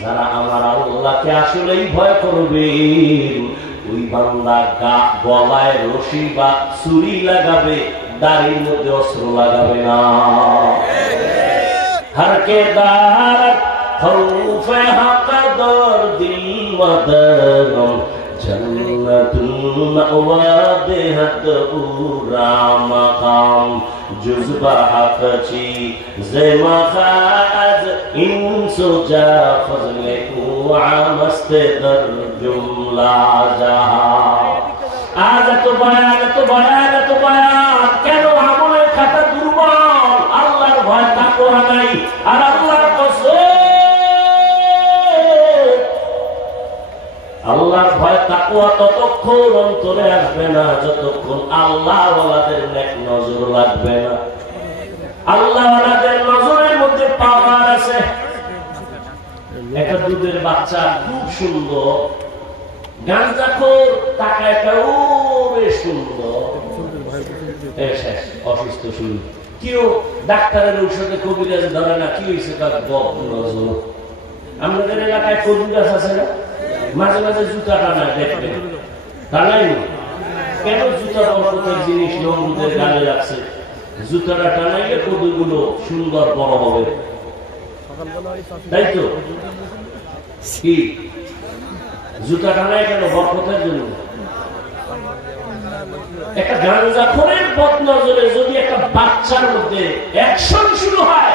যারা আমার আল্লাহকে আসলেই ভয় করবে, ওই বাংলা গা গলায় রশি বা চুরি লাগাবে, দাড়ির মধ্যে অস্ত্র লাগাবে না। হরকে দার খৌফে হাকাদর দিল মাদনম جزبا حقچی زیما خاد این سجا فضل کو عامست در جملہ جہاں. আজ এত বয়ান এত বয়ান এত বয়ান কেন আমলের খাতা দুর্বল আল্লাহর ভয় তা করা নাই আর আল্লাহর কসম আল্লাহর ততক্ষণ অন্তরে আসবে না, যতক্ষণ আল্লাহ নেক নজর লাগবে না। আল্লাহ নজরের মধ্যে পাওয়ার আছে। একটা দুধের বাচ্চা খুব সুন্দর কবিরাজ কি হয়েছে নজর? আমাদের এলাকায় কবি গাছ আছে না? মাঝে মাঝে জুতা টানা দেখবে টানাই কেন জুতা বরকতের জিনিস নমরুদের গালে রাখছে জুতাটা টানাইলে কবিগুলো সুন্দর বড় হবে। তাই তো? জুতা টানায় কেন বরকতের জন্য? একটা গাঞ্জাখোরের পথ নজরে যদি একটা বাচ্চার মধ্যে অ্যাকশন শুরু হয়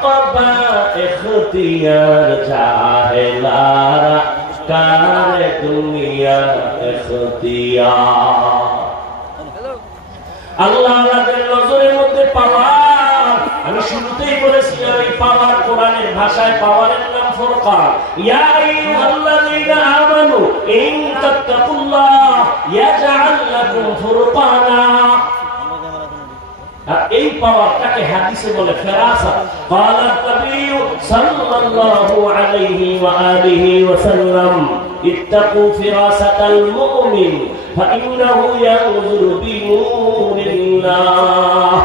অকবা এখতিয়ার জাহেলারা কারে দুনিয়া এখতিয়ার আল্লাহ আমাদের নজরের মধ্যে পাওয়ার। আমি শুরুতেই বলেছিলাম, এই পাওয়ার কোরআনের ভাষায় পাওয়ারের নাম ফুরকান। ইয়া আইয়ুহাল্লাযীনা আমানু, ইন তাত্তাকুল্লাহ, ইয়াজআল লাকুম ফুরকানা। আর এই পাওয়ারটাকে হাদিসে বলে ফেরাসা قال النبي صلى الله عليه وآله وسلم اتقوا فراسة المؤمن فإنه ينظر بنور الله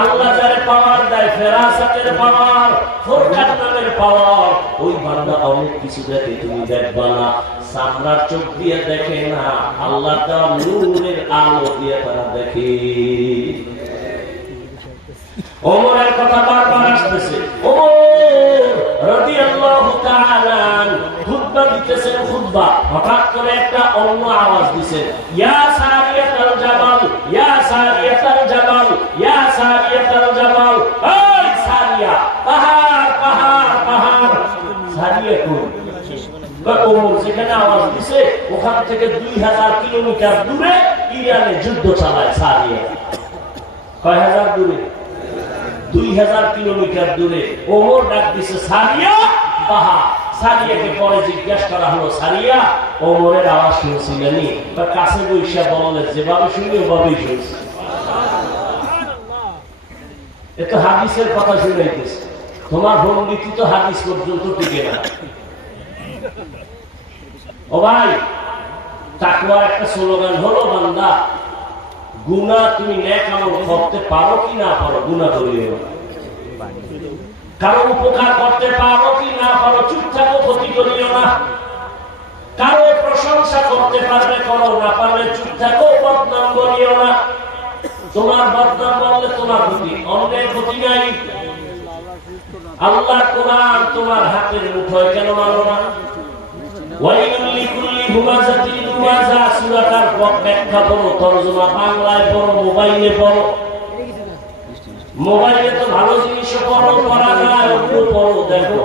আল্লাহ যার পাওয়ার দেয় ফেরাসাতের পাওয়ার ফুরকান নামের পাওয়ার ওই বান্দা অনেক কিছু দেখে তুমি দেখবা না সামরার চোখ দিয়ে দেখে না আল্লাহ তার নূরের আলো দিয়ে তারা দেখে ওমরের কথা বারবার আসতেছে। ওমর রাদিয়াল্লাহু অন্য আওয়াজ সারিয়া, পাহাড় পাহাড় পাহাড়। যেখানে আওয়াজ দিছে, ওখান থেকে দুই হাজার কিলোমিটার দূরে ইরানে যুদ্ধ চালায় সারিয়া। কয়, হাজার দূরে? কিলোমিটার দূরে ওমর ডাক দিছে সারিয়া পাহা সারিয়াকে পরে জিজ্ঞাসা করা হলো সারিয়া ওমরের আওয়াজ কাছে বৈশা বললে যেভাবে শুনি ওভাবেই শুনছি। এত হাদিসের কথা তোমার ভঙ্গিটি তো হাদিস পর্যন্ত টিকে না। ও ভাই তাকুয়া একটা স্লোগান হলো, বান্দা গুনা তুমি ন্যাক আমল করতে পারো কি না পারো গুনা করিও না। কারও উপকার করতে পারো কি না পারো চুপ থাকো ক্ষতি করিও না। কারও প্রশংসা করতে পারলে করো না পারলে চুপ থাকো বদনাম করিও না। তোমার বদনাম বললে তোমার ক্ষতি, অন্যের ক্ষতি নাই। আল্লাহ কোরআন তোমার হাতের মুঠোয় কেন মানো না? সূরাটার ব্যাখ্যা করো তরজমা বাংলায় পড়ো, মোবাইলে পড়ো। মোবাইলে তো ভালো জিনিস পড়ো, পড়া যায় ওগুলো পড়ো, দেখো।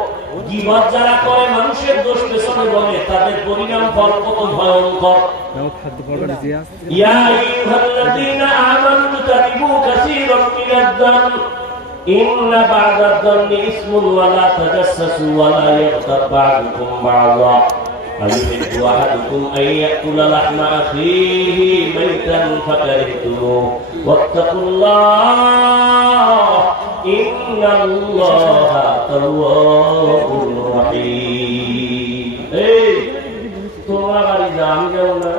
গিবত যারা করে, মানুষের দোষ পেছনে বলে, তাদের পরিণাম ফল কত ভয়ঙ্কর। ইয়া আইয়ুহাল্লাযীনা আমানু তাবিবু কাসীরাম মিনাদ-দাম ইন্না বা'দা-দাম ইসমুন ওয়া লা তাজাসসাসু ওয়া লা ইয়াগতাব বা'দুকুম বা'দা। أيحب أحدكم أن يأكل لحم أخيه ميتا فكرهتموه واتقوا الله إن الله تواب رحيم এই তোমরা বাড়ি যা আমি যাবো না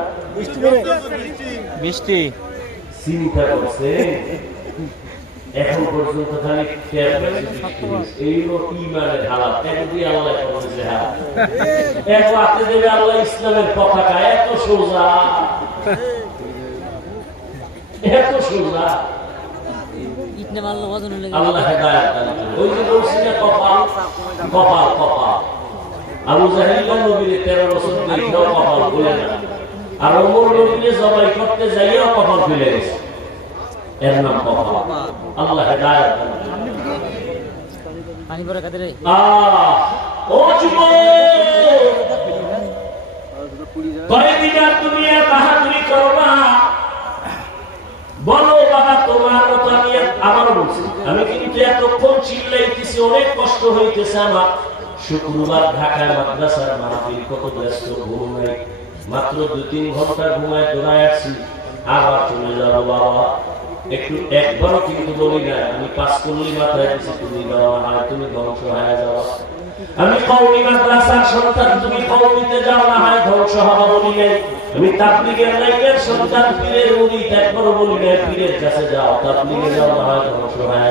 বৃষ্টি চিন্তা করছে এখন পর্যন্ত খালি ট্যাব বেশি বৃষ্টি হয়েছে। এই হলো ইমানের হালাত এক দিয়ে আল্লাহ করেছে হাত এক হাতে দেবে আল্লাহ ইসলামের পতাকা। এত সোজা। এত সোজা। ইটনে মারলো ওজন হলে আল্লাহ হেদায়েত দান ওই যে বলছি না কপাল কপাল কপাল। আবু জাহিল্লা নবীরে তেরো বছর দেখেও কপাল খুলে না। আর ওমর নবীরে জবাই করতে যাইও কপাল খুলে গেছে। এর নাম কপাল আল্লাহ হেদায়েত পানি পরে কাদের? ও কয়েকদিন আর তুমি আর বাহাদুরি করো না। বলো বাবা তোমার মতো আমি আর- বলছি। আমি কিন্তু এতক্ষণ চিল্লাইতেছি অনেক কষ্ট হইতেছে আমার। শুক্রবার ঢাকায় মাদ্রাসার মাহফিল কত ব্যস্ত ঘুম নাই। মাত্র দুই তিন ঘণ্টা ঘুমায় দৌড়ায় আসছি। আবার চলে যাব বাবা। একটু একবারও কিন্তু বলি না, আমি করলি মাথায় তুমি দেওয়া হয় তুমি ধ্বংস হয়ে যাওয়া আমি কওমি মাদ্রাসার সন্তান, তুমি কওমিতে যাও, না হয় ধ্বংস হওয়া বলি নাই আমি সন্তান, পীরের মুড়ি একবারও বলি নাই, পীরের কাছে যাও যাও, না হয় ধ্বংস হয়ে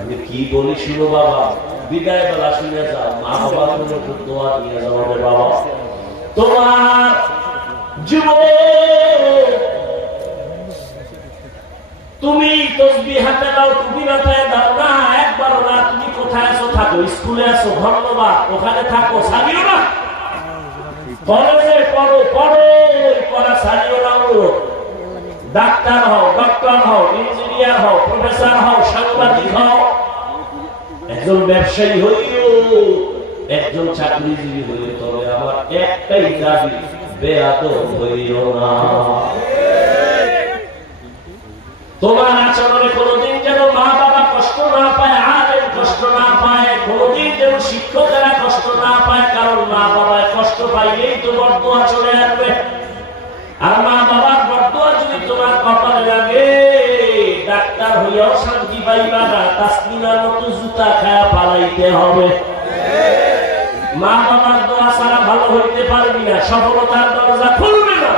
আমি কি বলি শুনো বাবা বিদায় বেলা শুনে যাও, মা বাবার জন্য দোয়া দিয়ে যাও বাবা। তোমার যুবক তুমি তসবি হাতে দাও টুপি মাথায় দাও। না একবারও না, তুমি কোথায় আছো? থাকো, স্কুলে আছো, ধন্যবাদ। ওখানে থাকো ছাড়িও না। কলেজে পড়ো পড়ো, পড়া ছাড়িও না ডাক্তার হও, ডক্টর হও, ইঞ্জিনিয়ার হও, প্রফেসর হও, সাংবাদিক হও। একজন ব্যবসায়ী হইও, একজন চাকরিজীবী হইও, তবে আমার একটাই দাবি বেয়াদ হইও না। তোমার আচরণে কোনোদিন যেন মা বাবা কষ্ট না পায়, আলেম কষ্ট না পায়, কোনোদিন যেন শিক্ষকেরা কষ্ট না পায়, কারণ মা বাবায় কষ্ট পাইলেই তো বর্তমান চলে আসবে। আর মা বাবার বর্তমান যদি তোমার কপালে লাগে, ডাক্তার হইয়াও শান্তি পাইবা না তাসমিনার মতো জুতা খায়া পালাইতে হবে। মা বাবার দোয়া ছাড়া ভালো হইতে পারবি না, সফলতার দরজা খুলবে না।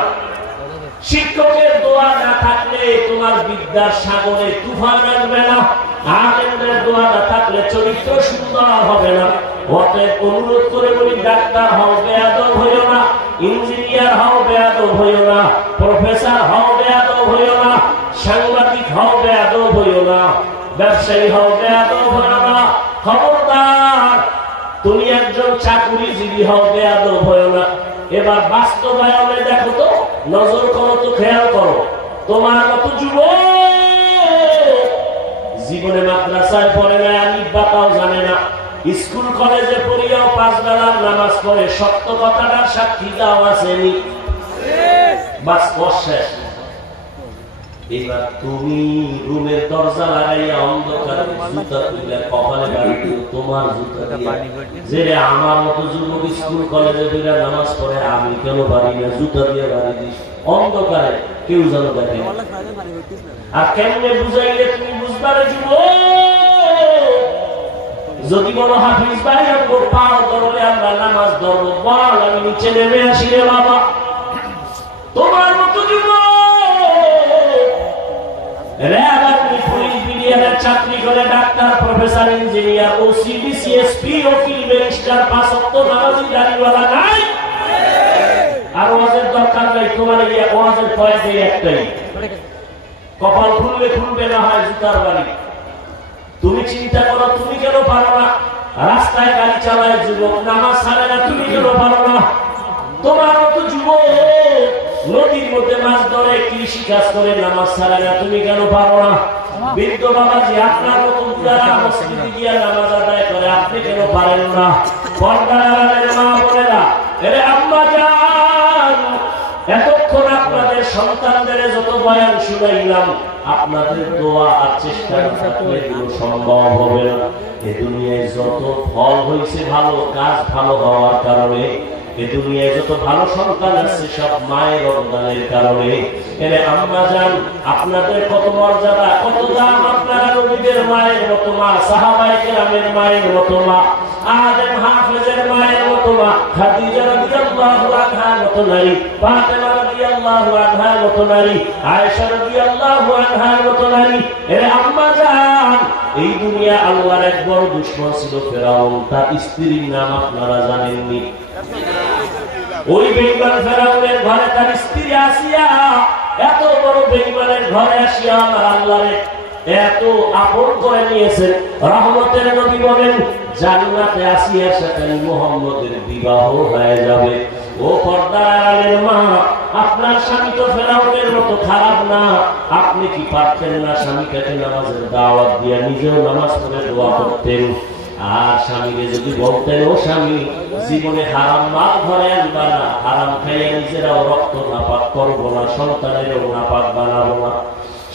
শিক্ষকের দোয়া না থাকলে তোমার বিদ্যার সাগরে তুফান আসবে না। আলেমদের দোয়া না থাকলে চরিত্র সুন্দর হবে না। অতএব অনুরোধ করে বলি, ডাক্তার হও, বেয়াদব হইও না, ইঞ্জিনিয়ার হও, বেয়াদব হইও না, প্রফেসর হও, বেয়াদব হইও না, সাংবাদিক হও, বেয়াদব হইও না, ব্যবসায়ী হও, বেয়াদব হইও না। খবরদার, তুমি একজন চাকুরিজীবী হও, বেয়াদব হইও না। এবার বাস্তবায়নে দেখো তো নজর করো তো খেয়াল করো। তোমার কত যুব জীবনে মাদ্রাসায় পড়ে না আলিফ বাতাও জানে না। স্কুল, কলেজে পড়িয়াও পাঁচ বেলার নামাজ পড়ে। সত্য কথাটার সাক্ষী দাও আসেনি। বাস শেষ। এবার তুমি রুমের দরজা লাগাইয়া অন্ধকার জুতা তুলে কপালে তোমার জুতা দিয়া যে আমার মতো যুবক স্কুল, কলেজে নামাজ পড়ে, আমি কেন বাড়ি না? জুতা দিয়ে বাড়ি দিস। অন্ধকারে কেউ যেন দেখে আর কেমনে বুঝাইলে তুমি বুঝবারে যদি বলো, হাফিজ ভাই ধরলে আমরা নামাজ ধরবো। বল, আমি নিচে নেমে আসি রে বাবা। তোমার চাকরি করে ডাক্তার, প্রফেসর, ইঞ্জিনিয়ার, ওসি, বিসিএসপি ওকিল ব্যারিস্টার, পাঁচ অক্ট নামাজি দাড়িওয়ালা, নাই। আর ওয়াজের দরকার নাই, তোমার ওয়াজের এই একটাই। কপাল খুলবে না হয় জুতার বাড়ি। তুমি চিন্তা করো, তুমি কেন পারো না? রাস্তায় গাড়ি চালায় যুবক, নামাজ ছাড়ে না, তুমি কেন পারো না? তোমার মতো যুবক নদীর মধ্যে মাছ ধরে, কৃষি কাজ করে, নামাজ ছাড়ে না, তুমি কেন পারো না? বৃদ্ধ বাবাজি আপনার মতো বুড়ারা মসজিদে গিয়া নামাজ আদায় করে, আপনি কেন পারেন না? পর্দার মা বোনেরা, এরে আম্মা যান এতক্ষণ আপনাদের সন্তানদের যত বয়ান শুনাইলাম, আপনাদের দোয়া আর চেষ্টা থাকলে সম্ভব হবে না। এ দুনিয়ায় যত ফল হয়েছে ভালো, কাজ ভালো হওয়ার কারণে সব যান, আপনাদের কত মর্যাদা, কত দাম আপনারা নবীদের মায়ের মতো মা, সাহাবায়ে কেরামের মায়ের মতো মা আদম হাফেজের মায়ের মতো মা মতো নারী এই দুনিয়া আল্লাহর এক বড় দুশ্মন ছিল ফেরাউন, তার স্ত্রীর নাম আপনারা জানেননি। ওই বেইমান ফেরাউনের ঘরে তার স্ত্রী আসিয়া, এত বড় বেইমানের ঘরে আসিয়া আমার আল্লাহরে এত আপন করে নিয়েছেন রহমতের নবী বলেন, জান্নাতে আসিয়ার সাথে মোহাম্মদের বিবাহ হয়ে যাবে। ও পর্দার মা, আপনার স্বামী তো ফেরাউনের মতো খারাপ না। আপনি কি পারতেন না স্বামীটাকে নামাজের দাওয়াত দিয়া নিজেও নামাজ পড়ে দোয়া করতেন? আর স্বামীকে যদি বলতেন, ও স্বামী, জীবনে হারাম মাল ঘরে আনবা না। হারাম খাইয়া নিজেরাও রক্ত নাপাক করব না, সন্তানেরও নাপাক বানাবো না।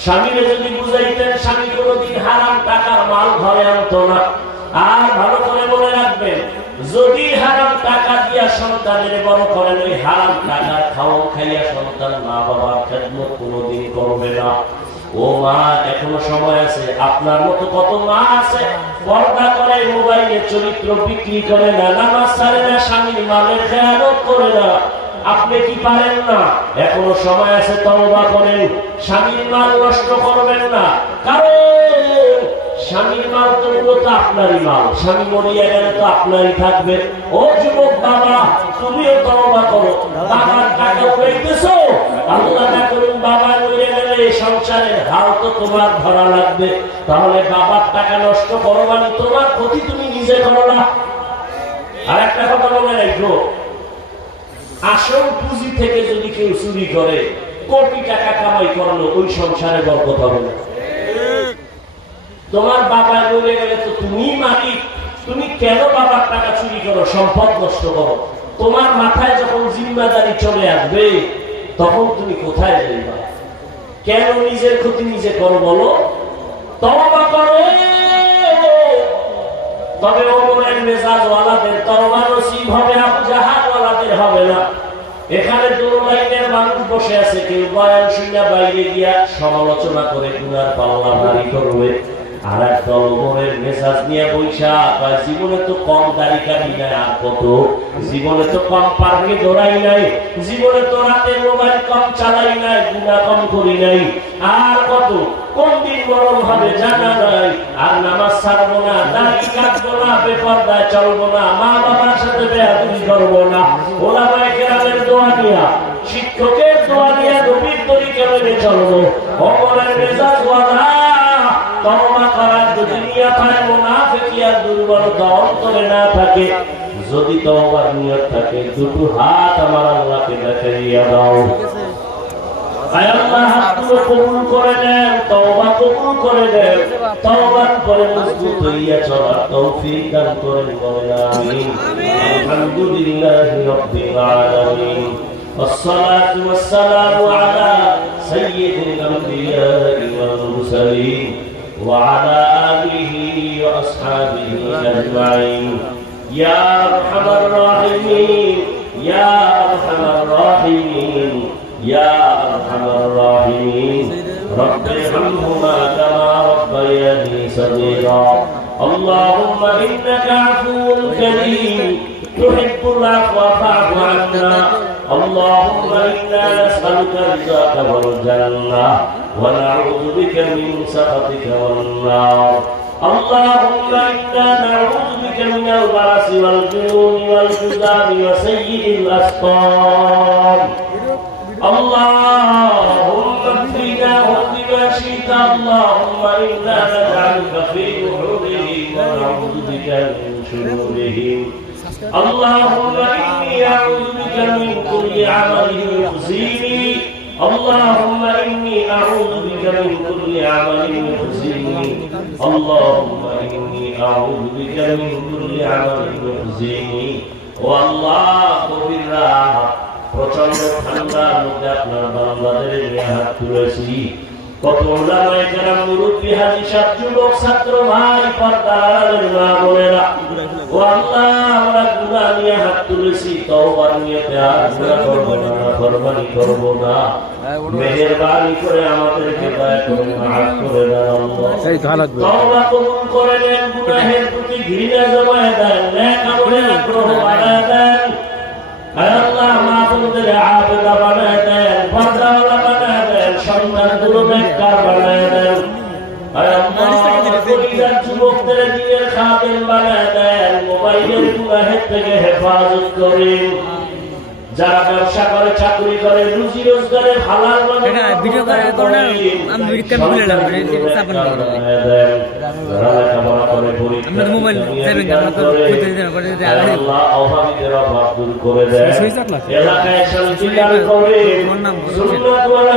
স্বামীরে যদি বুঝাইতেন, স্বামী কোনোদিন হারাম টাকার মাল ঘরে আনতো না। আর ভালো করে মনে রাখবেন, যদি হারাম টাকা দিয়া সন্তানের বড় করেন, ওই হারাম টাকার খাওয়া খাইয়া সন্তান মা বাবার খেদমত কোনোদিন করবে না। ও মা এখনও সময় আছে। আপনার মতো কত মা আছে? পর্দা করে মোবাইলে চরিত্র বিক্রি করে না, নামাজ ছাড়ে না, স্বামীর মালের খেয়ালত করে না। আপনি কি পারেন না? এখনও সময় আছে তবা করেন। স্বামীর মাল নষ্ট করবেন না। কারণ স্বামীর মাল তো মূলত আপনারই মাল। স্বামী মরিয়া গেলে তো আপনারই থাকবে। ও যুবক বাবা, তুমিও তওবা করো। বাবার টাকা হাল তো লাগবে। তাহলে বাবার টাকা নষ্ট করো মানে তোমার ক্ষতি তুমি নিজে করো না। আর একটা কথা আসল পুঁজি থেকে যদি কেউ চুরি করে, কোটি টাকা কামাই করল ওই সংসারে বরকত হবে না। তোমার বাবা মরে গেলে তো তুমি মালিক। তুমি কেন বাবার টাকা চুরি করো? সম্পদ নষ্ট করো। তোমার মাথায় যখন জিম্মাদারি চলে আসবে, তখন তুমি কোথায় যাইবা? কেন নিজের ক্ষতি নিজে করো বলো? তবা করো। তবে ওমরের মেজাজ ওয়ালাদের, তওবা নসিব হবে আবু হবে না। এখানে দু লাইনের মানুষ বসে আছে, কেউ বয়ান শুনে বাইরে গিয়া সমালোচনা করে গুনার পাল্লা ভারী করবে। আর এক ওমরের মেজাজ নিয়ে বৈশা জীবনে তো কম আর কত? জীবনে তো কম পার্কে দৌড়াই নাই, জীবনে তো রাতে মোবাইল কম চালাই নাই, গুণা কম করি নাই, আর কত? কোন দিন মরণ হবে জানা নাই, আর নামাজ ছাড়বো না, দাড়ি কাটবো না, বেপর্দায় চলবো না মা বাবার সাথে বেয়াদুরি করব না। দোয়া নিয়া শিক্ষকের দোয়া নিয়া নবীর তরিকা মেনে চলবো। অমরের মেজাজ করার যদি নিয়ত হয় মুনাফিকি আর দুর্বলতা অন্তরে না থাকে যদি তওবার নিয়ত থাকে দুটো হাত আমার আল্লাহকে দেখাইয়া দাও আয় আল্লাহ হাতগুলো কবুল করে নেন তওবা কবুল করে নেন তওবার পরে মজবুত হইয়া চলার তৌফিক দান করেন বলেন আমিন আলহামদুলিল্লাহি রাব্বিল আলামিন والصلاة والسلام على سيد الأنبياء والمرسلين وعلى آله وأصحابه أجمعين. يا أرحم الراحمين يا أرحم الراحمين يا أرحم الراحمين. رب ارحمهما كما ربياني صغيرا. اللهم إنك عفو كريم. تحب العفو فاعف عنا. اللهم إنا نسألك رضاك والجنة. ونعوذ بك من سخطك والنار. اللهم إنا نعوذ بك من البرس والجنون والجذام وسيء الأسقام. اللهم اكفناهم بما شئت. اللهم إنا نجعلك في نحورهم ونعوذ بك من شرورهم. اللهم إني أعوذ بك من كل عمل يخزيني اللهم اني اعوذ بك من كل عمل يخزيني اللهم اني اعوذ بك من كل عمل يخزيني والله بالراحه প্রচন্ড ঠান্ডার মধ্যে আপনার বাংলাদেশের নিয়ে হাত তুলেছি কত ওলামায়ে কেরাম মুরব্বী হাজী সাহেব যুবক ছাত্র ভাই পর্দার মা বোনেরা। ও আল্লাহ আমরা গুনাহ নিয়ে হাত তুলেছি তওবার নিয়তে আর গুনাহ করব না ফরমানি করব না। মেহেরবানি করে আমাদেরকে দয়া করে মাফ করে দাও আল্লাহ। এই তো লাগবে তওবা কবুল করে নেন গুনাহের প্রতি ঘৃণা জমায় দেন নেক আমলের আগ্রহ বাড়ায় দেন। আল্লাহ মা আবেদা বানায় দেন পর্দাওয়ালা বানায় দেন সন্তান বানায় দেন আয় আল্লাহ পরিবার যুবকদের দিনের খাদেম বানায় দেন মোবাইলের গুনাহের থেকে হেফাজত করেন যারা ব্যবসা করে চাকরি করে রুজি রোজগারের হালাল ভিডিও করে করে আমি ভিডিও ক্যাপ খুলে নিলাম, করে। মোবাইল চাইবেন আমরা তো করতে করে দিতে আগে- অভাবীদের অভাব দূর করে দেয় এলাকায় শান্তি দান করে। সুন্নাত ওয়ালা